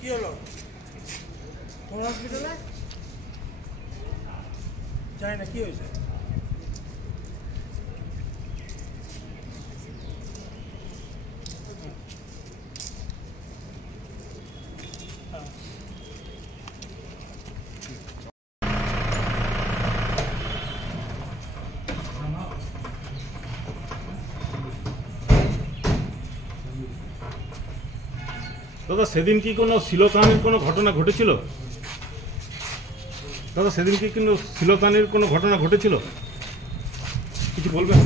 কি হলো? কোন হসপিটালে? জানি না কি হয়েছে। দাদা সেদিন কি কোনো শ্লীলতাহানির কোনো ঘটনা ঘটেছিল? দাদা সেদিন কি কোনো শ্লীলতাহানির কোনো ঘটনা ঘটেছিল? কিছু বলবেন?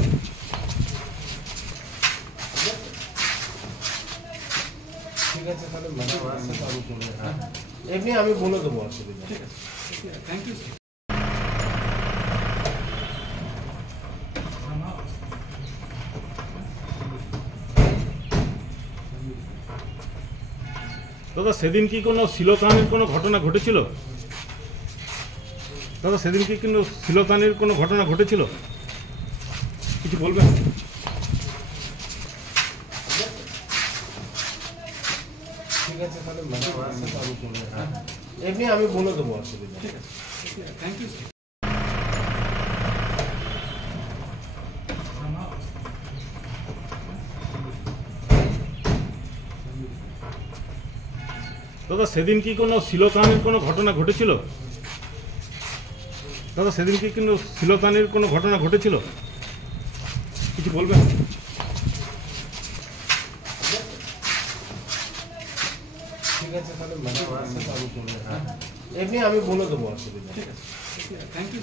ঠিক আছে, তাহলে এমনি আমি বলে দেবো, অসুবিধা। ঠিক আছে, থ্যাংক ইউ। দাদা সেদিন কি কোনো শ্লীলতাহানির কোনো ঘটনা ঘটেছিল? দাদা সেদিন কি কোনো শ্লীলতাহানির কোনো ঘটনা ঘটেছিল? কিছু বলবেন? ঠিক আছে, তাহলে এমনি আমি বলে দেবো, অসুবিধা। ঠিক আছে, থ্যাংক ইউ। দাদা সেদিন কি কোনো শ্লীলতাহানির কোনো ঘটনা ঘটেছিল? দাদা সেদিন কি কোনো শ্লীলতাহানির কোনো ঘটনা ঘটেছিল? কিছু বলবেন? ঠিক আছে, তাহলে এমনি আমি বলে দেবো, অসুবিধা। ঠিক আছে, থ্যাংক ইউ।